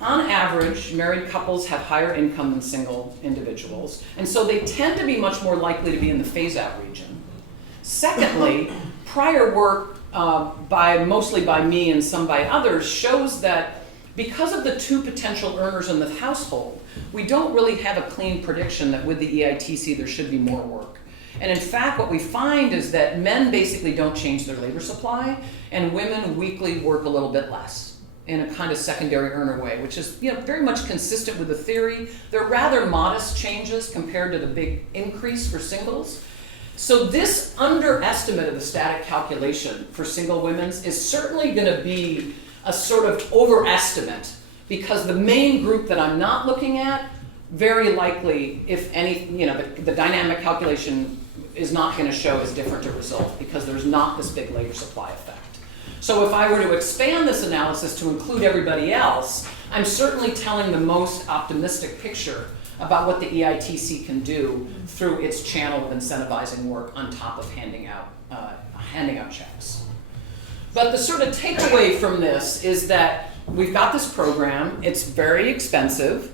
On average, married couples have higher income than single individuals, and so they tend to be much more likely to be in the phase-out region. Secondly, prior work mostly by me and some by others shows that because of the two potential earners in the household, we don't really have a clean prediction that with the EITC there should be more work. And in fact, what we find is that men basically don't change their labor supply, and women weekly work a little bit less in a kind of secondary earner way, which is very much consistent with the theory. They're rather modest changes compared to the big increase for singles. So this underestimate of the static calculation for single women is certainly going to be a sort of overestimate, because the main group that I'm not looking at, very likely, if any, the dynamic calculation is not going to show as different a result because there's not this big labor supply effect. So if I were to expand this analysis to include everybody else, I'm certainly telling the most optimistic picture about what the EITC can do through its channel of incentivizing work on top of handing out checks. But the sort of takeaway from this is that we've got this program, it's very expensive.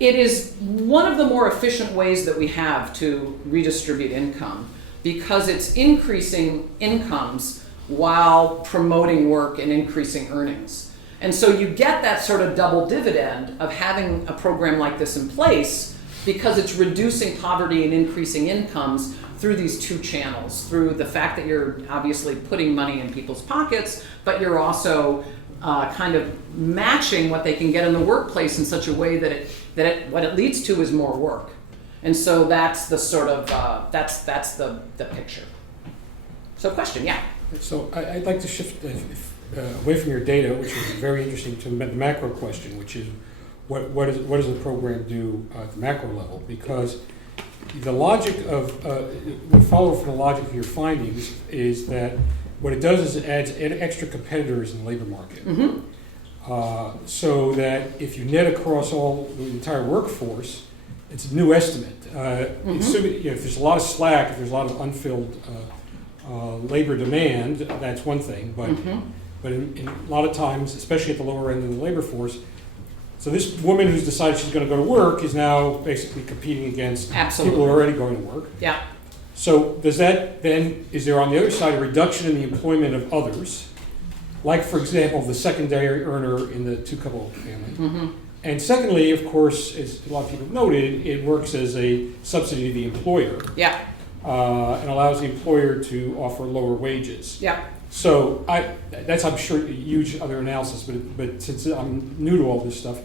It is one of the more efficient ways that we have to redistribute income because it's increasing incomes while promoting work and increasing earnings. And so you get that sort of double dividend of having a program like this in place because it's reducing poverty and increasing incomes through these two channels, through the fact that you're obviously putting money in people's pockets, but you're also kind of matching what they can get in the workplace in such a way that what it leads to is more work. And so that's the sort of, that's the picture. So question, yeah? So I'd like to shift away from your data, which is very interesting, to the macro question, which is what does the program do at the macro level? Because the logic of, what follow from the logic of your findings is that what it does is it adds extra competitors in the labor market. Mm-hmm. So that if you net across the entire workforce, it's a new estimate. If there's a lot of slack, if there's a lot of unfilled labor demand, that's one thing. But in a lot of times, especially at the lower end of the labor force, so this woman who's decided she's going to go to work is now basically competing against people who are already going to work. Yeah. So does that then, is there on the other side a reduction in the employment of others? Like, for example, the secondary earner in the two-couple family. Mm-hmm. And secondly, of course, as a lot of people noted, it works as a subsidy to the employer. Yeah. And allows the employer to offer lower wages. Yeah. So that's, I'm sure, a huge other analysis, but since I'm new to all this stuff,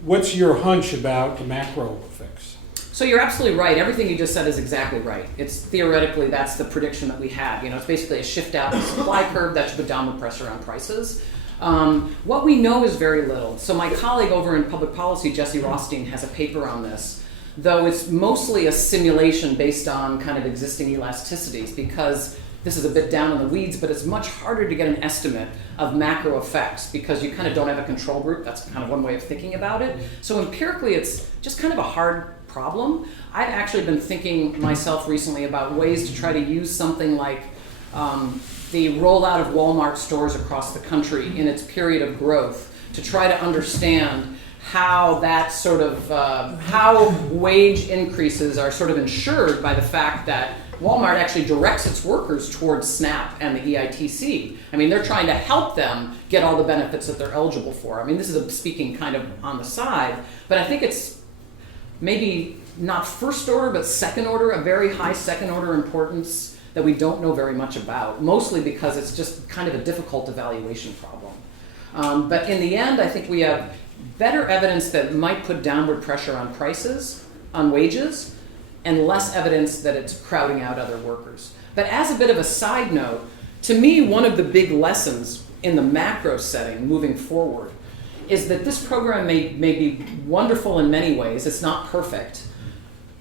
what's your hunch about the macro effects? So you're absolutely right. Everything you just said is exactly right. It's theoretically, that's the prediction that we have. It's basically a shift out in the supply curve that should put downward pressure on prices. What we know is very little. So my colleague over in public policy, Jesse Rothstein, has a paper on this, though it's mostly a simulation based on kind of existing elasticities, because this is a bit down in the weeds, but it's much harder to get an estimate of macro effects because you kind of don't have a control group. That's kind of one way of thinking about it. So empirically, it's just kind of a hard problem. I've actually been thinking myself recently about ways to try to use something like the rollout of Walmart stores across the country in its period of growth to try to understand how that sort of, how wage increases are sort of ensured by the fact that Walmart actually directs its workers towards SNAP and the EITC. I mean, they're trying to help them get all the benefits that they're eligible for. I mean, this is speaking kind of on the side, but I think it's maybe not first order, but second order, a very high second order importance that we don't know very much about, mostly because it's just kind of a difficult evaluation problem. But in the end, I think we have better evidence that might put downward pressure on prices, on wages, and less evidence that it's crowding out other workers. But as a bit of a side note, to me, one of the big lessons in the macro setting moving forward is that this program may be wonderful in many ways. It's not perfect.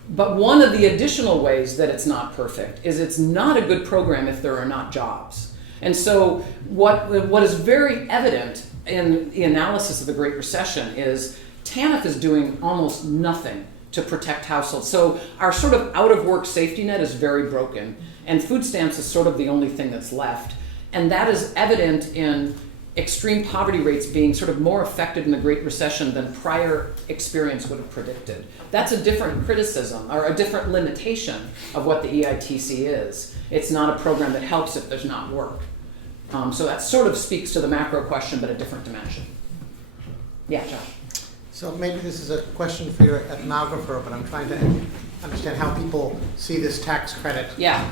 But one of the additional ways that it's not perfect is it's not a good program if there are not jobs. And so what is very evident in the analysis of the Great Recession is TANF is doing almost nothing to protect households. So our sort of out-of-work safety net is very broken, and food stamps is sort of the only thing that's left. And that is evident in extreme poverty rates being sort of more affected in the Great Recession than prior experience would have predicted. That's a different criticism, or a different limitation of what the EITC is. It's not a program that helps if there's not work. So that sort of speaks to the macro question, but a different dimension. Yeah, Josh. So maybe this is a question for your ethnographer, but I'm trying to understand how people see this tax credit. Yeah.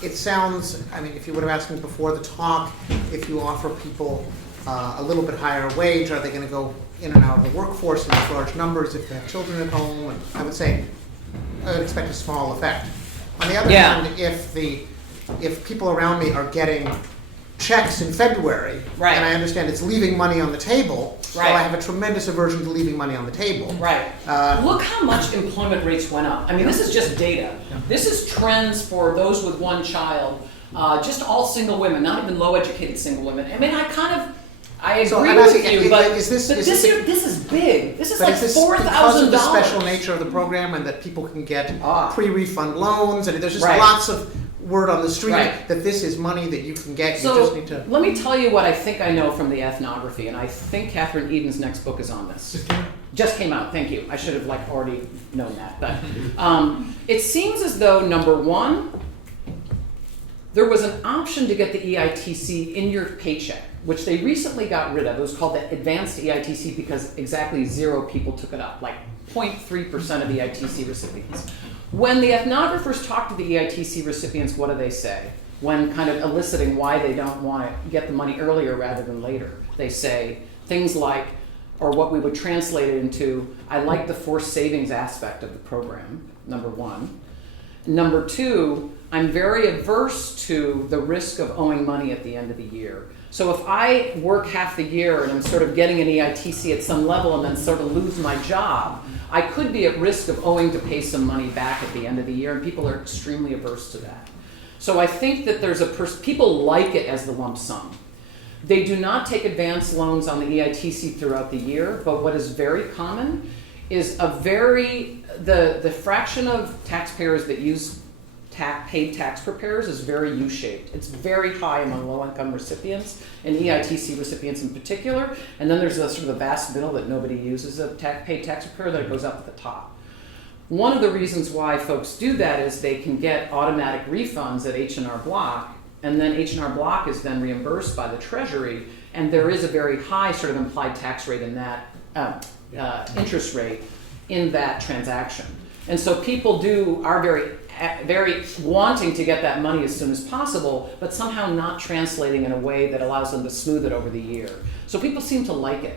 It sounds, I mean, if you would have asked me before the talk, if you offer people a little bit higher wage, are they going to go in and out of the workforce in these large numbers if they have children at home? And I would say I would expect a small effect. On the other hand, if people around me are getting checks in February, right, and I understand it's leaving money on the table, right, well, I have a tremendous aversion to leaving money on the table. Right. Look how much employment rates went up. I mean, this is just data. This is trends for those with one child, just all single women, not even low-educated single women. I mean, I agree with you, but this is big. This is like $4,000. Because of the special nature of the program and that people can get pre-refund loans, and there's just lots of word on the street that this is money that you can get. So you just need to. Let me tell you what I think I know from the ethnography, and I think Catherine Eden's next book is on this. Just came out. Thank you. I should have already known that, but it seems as though number one, there was an option to get the EITC in your paycheck, which they recently got rid of. It was called the advanced EITC because exactly 0 people took it up, like 0.3% of EITC recipients. When the ethnographers talk to the EITC recipients, what do they say? When kind of eliciting why they don't want to get the money earlier rather than later, they say things like, or what we would translate it into, I like the forced savings aspect of the program, number one. Number two, I'm very averse to the risk of owing money at the end of the year. So if I work half the year and I'm sort of getting an EITC at some level and then sort of lose my job, I could be at risk of owing to pay some money back at the end of the year, and people are extremely averse to that. So I think that there's people like it as the lump sum. They do not take advance loans on the EITC throughout the year, but what is very common is the fraction of taxpayers that use paid tax preparers is very U-shaped. It's very high among low-income recipients, and EITC recipients in particular, and then there's a sort of a vast middle that nobody uses a paid tax preparer that goes up at the top. One of the reasons why folks do that is they can get automatic refunds at H&R Block, and then H&R Block is then reimbursed by the Treasury, and there is a very high sort of implied tax rate in that, interest rate in that transaction. And so people are very wanting to get that money as soon as possible, but somehow not translating in a way that allows them to smooth it over the year. So people seem to like it.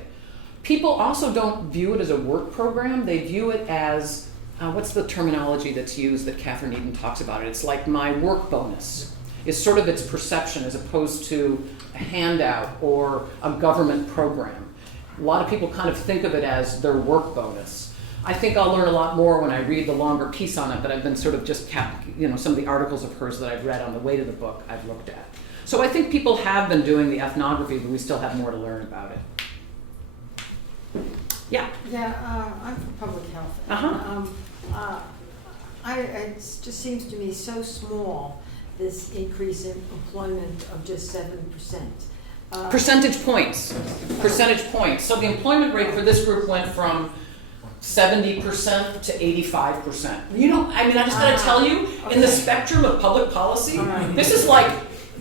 People also don't view it as a work program. They view it as, what's the terminology that's used that Catherine Eden talks about it? It's like my work bonus is sort of its perception as opposed to a handout or a government program. A lot of people kind of think of it as their work bonus. I think I'll learn a lot more when I read the longer piece on it, but I've been sort of just some of the articles of hers that I've read on the way to the book I've looked at. So I think people have been doing the ethnography, but we still have more to learn about it. Yeah. Yeah, I'm from public health. It just seems to me so small, this increase in employment of just 7%. Percentage points. Percentage points. So the employment rate for this group went from 70% to 85%. You know, I mean, I just gotta tell you, in the spectrum of public policy, this is like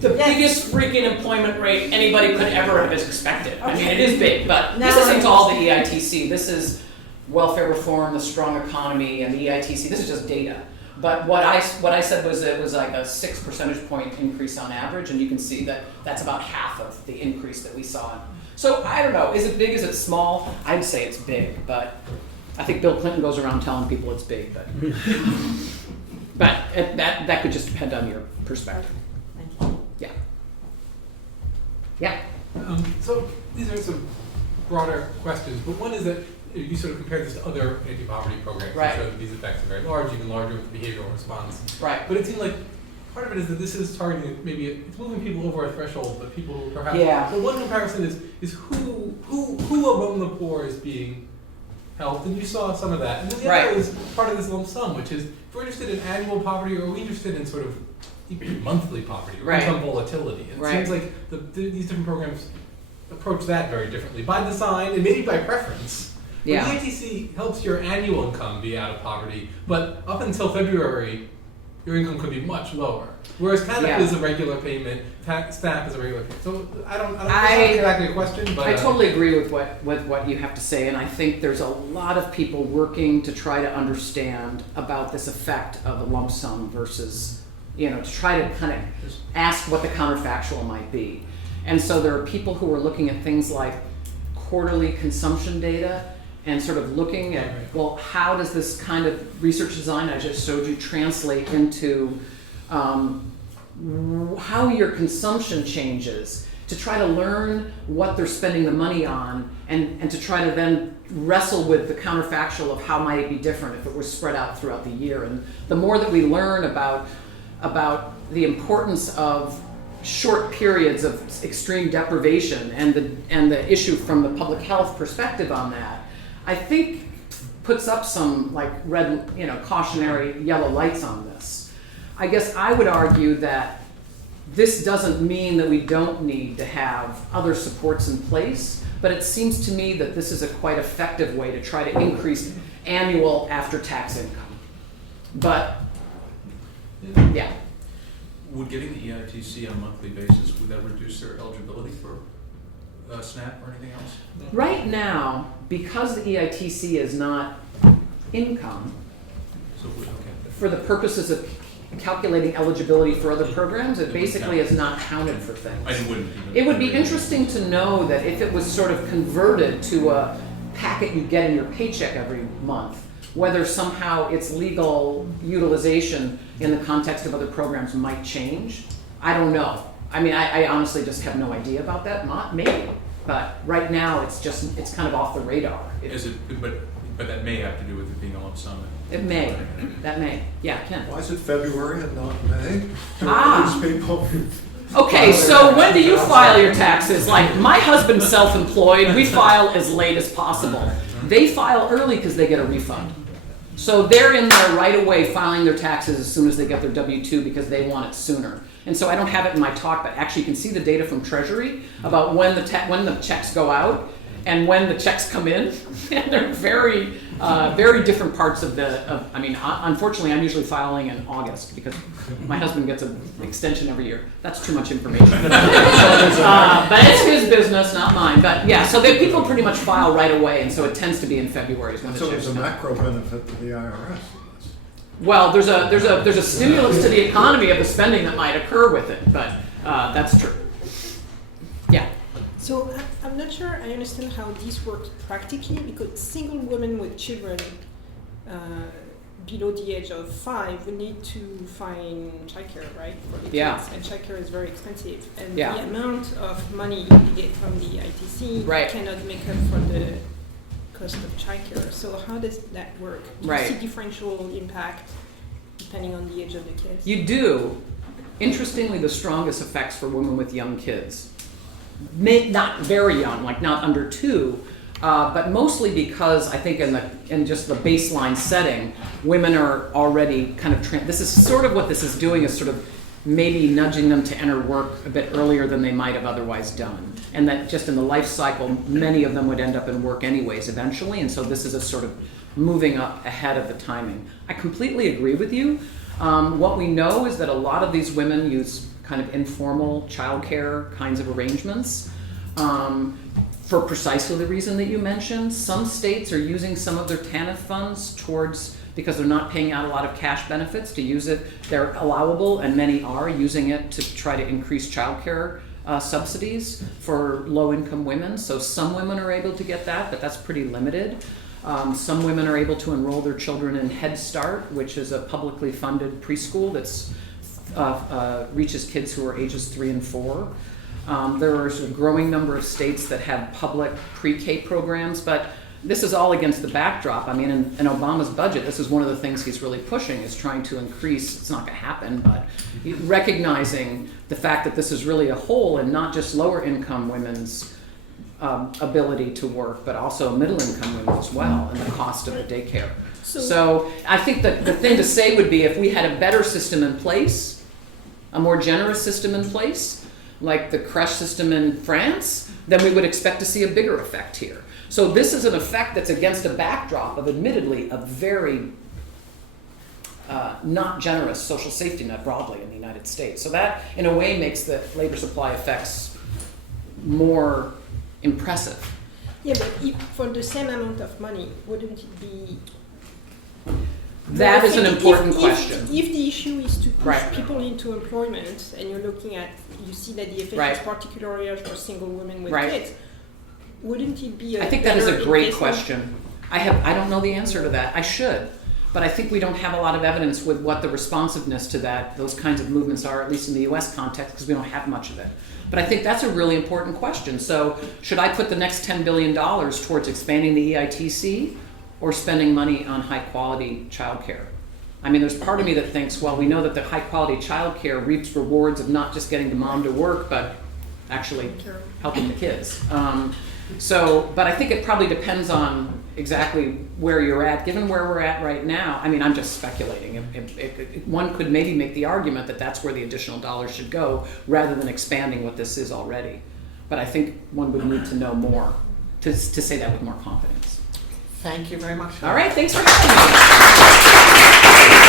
the biggest freaking employment rate anybody could ever have expected. I mean, it is big, but this isn't all the EITC. This is welfare reform, the strong economy, and the EITC. This is just data. But what I said was it was like a 6 percentage point increase on average, and you can see that that's about half of the increase that we saw. So I don't know, is it big, is it small? I'd say it's big, but I think Bill Clinton goes around telling people it's big, but that could just depend on your perspective. Thank you. Yeah. Yeah. So these are some broader questions, but one is that you sort of compare this to other anti-poverty programs Right. that show that these effects are very large, even larger with behavioral response. Right. But it seems like part of it is that this is targeting, maybe it's moving people over a threshold, but people who perhaps. Yeah. So one comparison is who among the poor is being helped, and you saw some of that. And then the Right. other is part of this lump sum, which is if we're interested in annual poverty, or are we interested in sort of even monthly poverty or Right. income volatility? It Right. seems like these different programs approach that very differently by design and maybe by preference. Yeah. The ITC helps your annual income be out of poverty, but up until February, your income could be much lower. Whereas TANF Yeah. is a regular payment, SNAP is a regular payment. So I don't it's I- not exactly a question, but I totally agree with what you have to say, and I think there's a lot of people working to try to understand about this effect of a lump sum versus, to try to kind of ask what the counterfactual might be. And so there are people who are looking at things like quarterly consumption data and sort of looking at, well, how does this kind of research design I just showed you translate into how your consumption changes, to try to learn what they're spending the money on, and to try to then wrestle with the counterfactual of how might it be different if it was spread out throughout the year. And the more that we learn about the importance of short periods of extreme deprivation and the issue from the public health perspective on that, I think puts up some like red, cautionary yellow lights on this. I guess I would argue that this doesn't mean that we don't need to have other supports in place, but it seems to me that this is a quite effective way to try to increase annual after-tax income. But, yeah. Would getting the EITC on a monthly basis, would that reduce their eligibility for SNAP or anything else? Right now, because the EITC is not income, So, okay. for the purposes of calculating eligibility for other programs, it basically is not counted for things. I wouldn't even. It would be interesting to know that if it was sort of converted to a packet you get in your paycheck every month, whether somehow its legal utilization in the context of other programs might change. I don't know. I mean, I honestly just have no idea about that. Maybe, but right now it's kind of off the radar. But that may have to do with it being a lump sum. It may. That may. Yeah, Ken. Why is it February and not May? Ah. These people. Okay, so when do you file your taxes? Like, my husband's self-employed. We file as late as possible. They file early because they get a refund. So they're in there right away filing their taxes as soon as they get their W-2 because they want it sooner. And so I don't have it in my talk, but actually you can see the data from Treasury about when the checks go out and when the checks come in. And they're very, very different parts of unfortunately I'm usually filing in August because my husband gets an extension every year. That's too much information. But it's his business, not mine. But yeah, so people pretty much file right away, and so it tends to be in February is when the So checks there's a come. macro benefit to the IRS. Well, there's a stimulus to the economy of the spending that might occur with it, but that's true. Yeah. So I'm not sure I understand how this works practically, because single women with children below the age of 5 would need to find childcare, right, for the Yeah. kids, and childcare is very expensive, and Yeah. the amount of money you get from the ITC Right. cannot make up for the cost of childcare. So how does that work? Do Right. you see differential impact depending on the age of the kids? You do. Interestingly, the strongest effects for women with young kids. Not very young, like not under 2, but mostly because I think in just the baseline setting, women are already kind of, this is sort of what this is doing, is sort of maybe nudging them to enter work a bit earlier than they might have otherwise done. And that just in the life cycle, many of them would end up in work anyways eventually, and so this is a sort of moving up ahead of the timing. I completely agree with you. What we know is that a lot of these women use kind of informal childcare kinds of arrangements. for precisely the reason that you mentioned. Some states are using some of their TANF funds towards, because they're not paying out a lot of cash benefits, to use it. They're allowable, and many are using it to try to increase childcare subsidies for low-income women. So some women are able to get that, but that's pretty limited. Some women are able to enroll their children in Head Start, which is a publicly funded preschool that's reaches kids who are ages 3 and 4. There is a growing number of states that have public pre-K programs, but this is all against the backdrop. I mean, in Obama's budget, this is one of the things he's really pushing, is trying to increase, it's not going to happen, but recognizing the fact that this is really a hole in not just lower income women's ability to work, but also middle income women as well, and the cost of the daycare. So I think that the thing to say would be, if we had a better system in place, a more generous system in place, like the crèche system in France, then we would expect to see a bigger effect here. So this is an effect that's against a backdrop of, admittedly, a very not generous social safety net broadly in the United States. So that, in a way, makes the labor supply effects more impressive. Yeah, but if for the same amount of money, wouldn't it be... That is an important question. If the issue is to push Right. people into employment, and you're looking at, you see that the effect is particularly for single women with kids, wouldn't it be a I think that is a great investment? question. I don't know the answer to that. I should. But I think we don't have a lot of evidence with what the responsiveness to that, those kinds of movements are, at least in the US context, because we don't have much of it. But I think that's a really important question. So should I put the next $10 billion towards expanding the EITC or spending money on high quality childcare? I mean, there's part of me that thinks, well, we know that the high quality childcare reaps rewards of not just getting the mom to work, but actually helping the kids. But I think it probably depends on exactly where you're at. Given where we're at right now, I mean, I'm just speculating. One could maybe make the argument that that's where the additional dollars should go, rather than expanding what this is already. But I think one would need to know more to say that with more confidence. Thank you very much. All right, thanks for having me.